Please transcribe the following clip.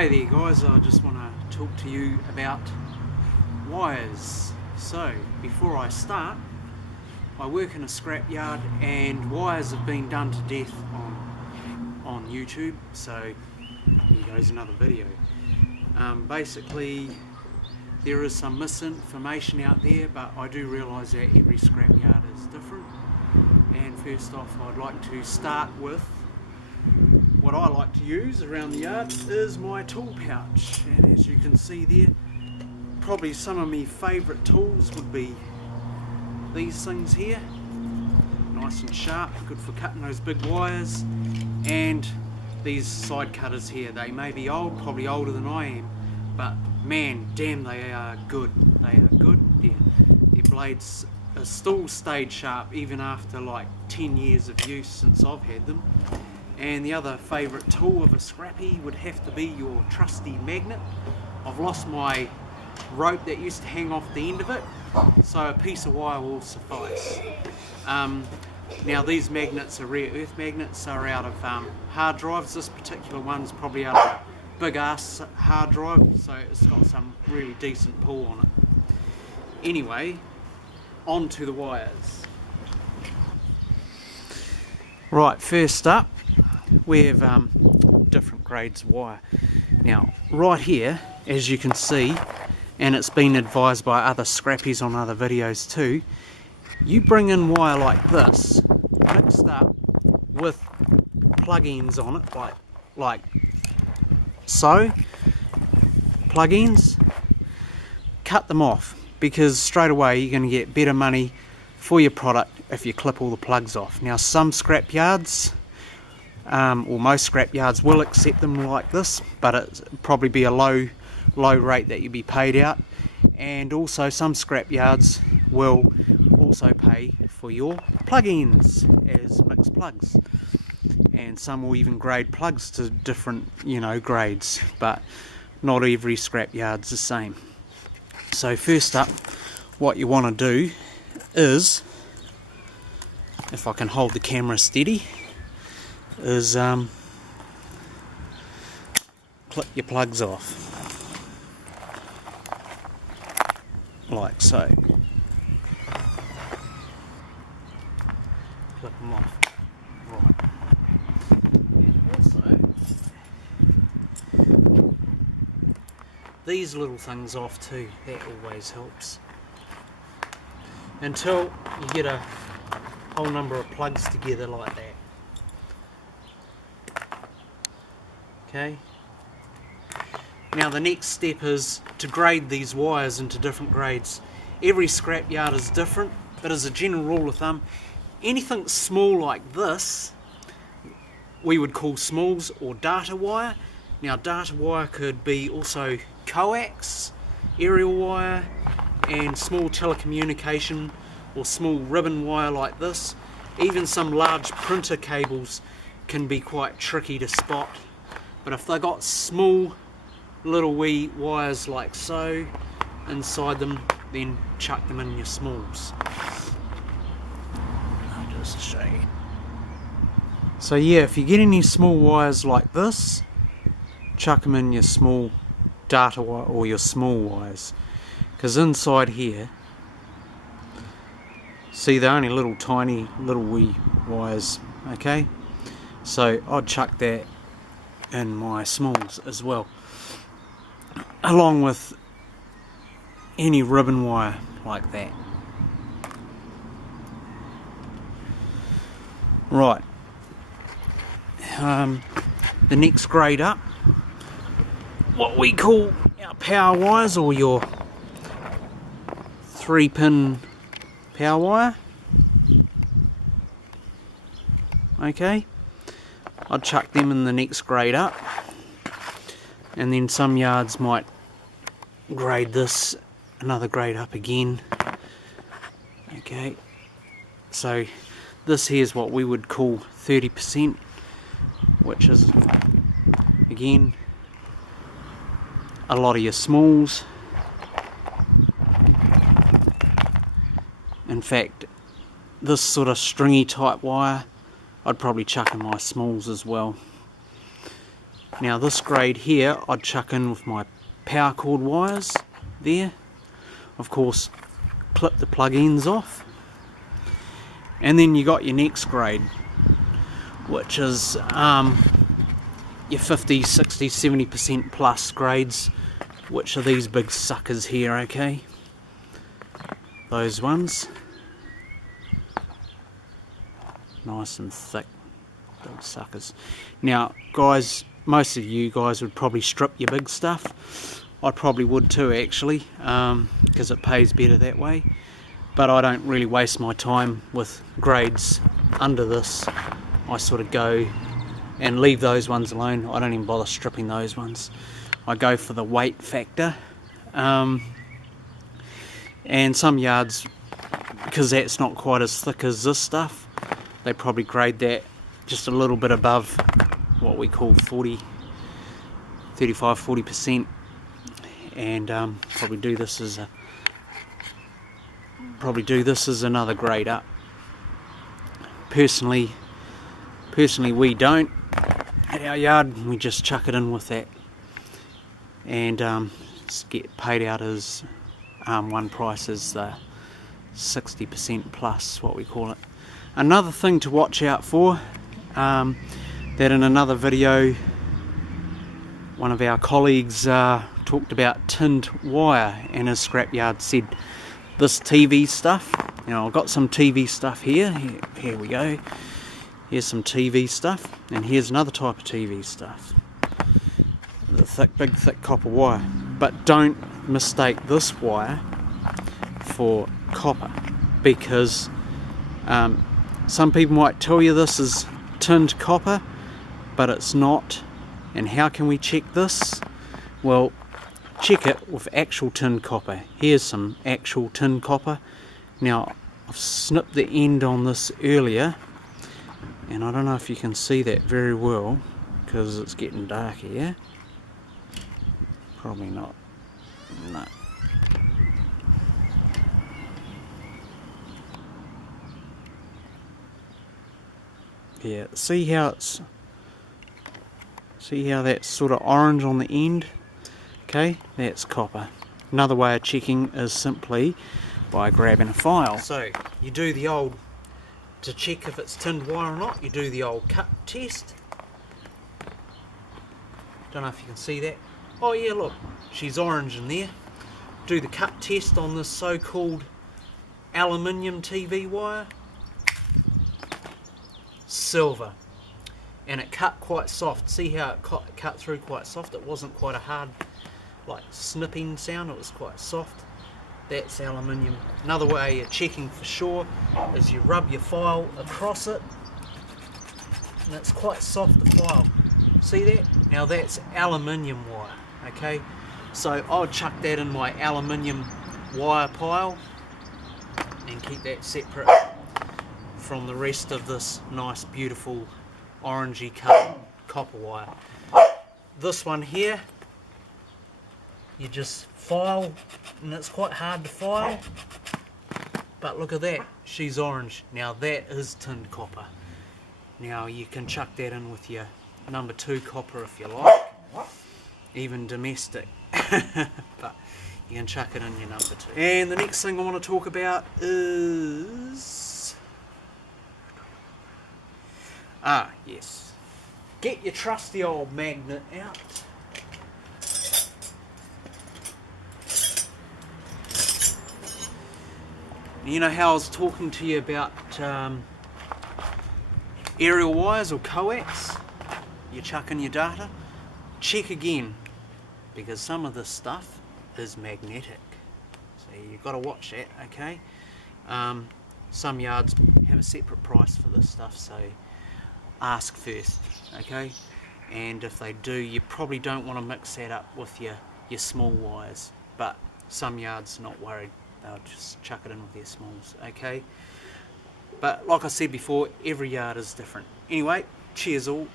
Hey there guys, I just want to talk to you about wires. So before I start, I work in a scrapyard and wires have been done to death on YouTube, so here goes another video. Basically there is some misinformation out there, but I do realise that every scrapyard is different. And first off, I'd like to start with what I like to use around the yard is my tool pouch, and as you can see there, probably some of my favourite tools would be these things here, nice and sharp, good for cutting those big wires, and these side cutters here. They may be old, probably older than I am, but man, damn, they are good. They are good. Their blades are still stayed sharp even after like 10 years of use since I've had them. And the other favourite tool of a scrappy would have to be your trusty magnet. I've lost my rope that used to hang off the end of it, so a piece of wire will suffice. Now these magnets are rare earth magnets, so are out of hard drives. This particular one's probably out of a big ass hard drive, so it's got some really decent pull on it. Anyway, on to the wires. Right, first up we have different grades of wire. Now right here, as you can see, and it's been advised by other scrappies on other videos too, you bring in wire like this mixed up with plug-ins on it, like so, plug-ins, cut them off, because straight away you're going to get better money for your product if you clip all the plugs off. Now some scrapyards, or most scrapyards, will accept them like this, but it'll probably be a low rate that you'll be paid out. And also some scrapyards will also pay for your plug-ins as mixed plugs, and some will even grade plugs to different, grades, but not every scrapyard's the same. So first up, what you want to do is, if I can hold the camera steady, is clip your plugs off like so. Clip them off. Right. Also, these little things off too. That always helps. Until you get a whole number of plugs together like that. Okay. Now the next step is to grade these wires into different grades. Every scrapyard is different, but as a general rule of thumb, anything small like this we would call smalls or data wire. Now data wire could be also coax, aerial wire, and small telecommunication or small ribbon wire like this. Even some large printer cables can be quite tricky to spot. But if they got small little wee wires like so inside them, then chuck them in your smalls. I'll just show you. So yeah, if you get any small wires like this, chuck them in your small data wire or your small wires, because inside here, see, they're only little tiny little wee wires. Okay, so I'd chuck that in my smalls as well, along with any ribbon wire like that. Right, the next grade up, what we call our power wires, or your 3-pin power wire. Okay, I'd chuck them in the next grade up, and then some yards might grade this another grade up again. Okay, so this here is what we would call 30%, which is again a lot of your smalls. In fact, this sort of stringy type wire I'd probably chuck in my smalls as well. Now this grade here I'd chuck in with my power cord wires there. Of course, clip the plug ends off, and then you got your next grade, which is your 50, 60, 70% plus grades, which are these big suckers here, okay? Those ones. Nice and thick, big suckers. Now guys, most of you guys would probably strip your big stuff. I probably would too actually, because it pays better that way. But I don't really waste my time with grades under this. I sort of go and leave those ones alone. I don't even bother stripping those ones. I go for the weight factor. And some yards, because that's not quite as thick as this stuff, they probably grade that just a little bit above what we call 35-40%, and probably do this as another grade up. Personally we don't at our yard. We just chuck it in with that, and just get paid out as one price as the 60% plus, what we call it. Another thing to watch out for, that in another video one of our colleagues talked about tinned wire in his scrapyard, said this TV stuff. You know, I've got some TV stuff here. Here we go. Here's some TV stuff, and here's another type of TV stuff. The big thick copper wire. But don't mistake this wire for copper, because some people might tell you this is tinned copper, but it's not. And how can we check this? Well, check it with actual tinned copper. Here's some actual tinned copper. Now, I've snipped the end on this earlier, and I don't know if you can see that very well because it's getting dark here. Probably not. No. Yeah, see how that's sort of orange on the end? Okay, that's copper. Another way of checking is simply by grabbing a file. So you do the old, to check if it's tinned wire or not, you do the old cut test. Don't know if you can see that. Oh yeah, look, she's orange in there. Do the cut test on this so-called aluminium TV wire. Silver. And it cut quite soft. See how it cut through quite soft? It wasn't quite a hard, like, snipping sound. It was quite soft. That's aluminium. Another way of checking for sure is you rub your file across it, and it's quite soft, the file. See that? Now that's aluminium wire. Okay, so I'll chuck that in my aluminium wire pile and keep that separate from the rest of this nice beautiful orangey coloured copper wire. This one here, you just file, and it's quite hard to file, but look at that, she's orange. Now that is tinned copper. Now you can chuck that in with your number 2 copper if you like, even domestic, but you can chuck it in your number 2. And the next thing I want to talk about is, yes, get your trusty old magnet out. You know how I was talking to you about aerial wires or coax? You chuck in your data. Check again, because some of this stuff is magnetic. So you've got to watch that, okay? Some yards have a separate price for this stuff, so ask first, okay? And if they do, you probably don't want to mix that up with your small wires, but some yards not worried. They'll just chuck it in with their smalls, okay? But like I said before, every yard is different. Anyway, cheers all.